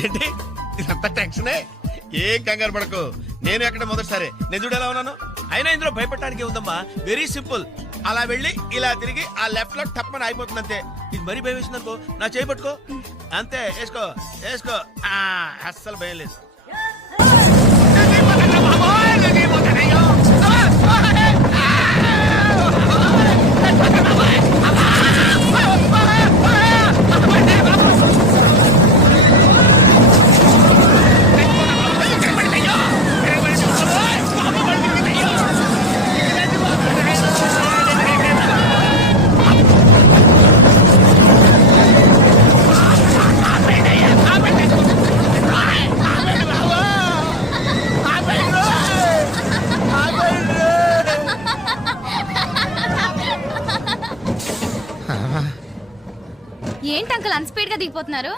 ఏంటి ఇదంతా టెన్షనే? ఏం కంగారు పడకు, నేను ఎక్కడ మొదటిసారి నేను చూడు ఎలా ఉన్నాను. అయినా ఇందులో భయపడటానికి ఉందమ్మా, వెరీ సింపుల్. అలా వెళ్ళి ఇలా తిరిగి ఆ లెఫ్ట్ లో టప్పని అయిపోతుంది అంతే. ఇది మరీ భయం వేసింది అనుకో, నా చేయి పట్టుకో అంతే, వేసుకో వేసుకో. అస్సలు భయం లేదు. ఏంటి అంకుల్ అన్స్పీడ్ గా దిగిపోతున్నారు?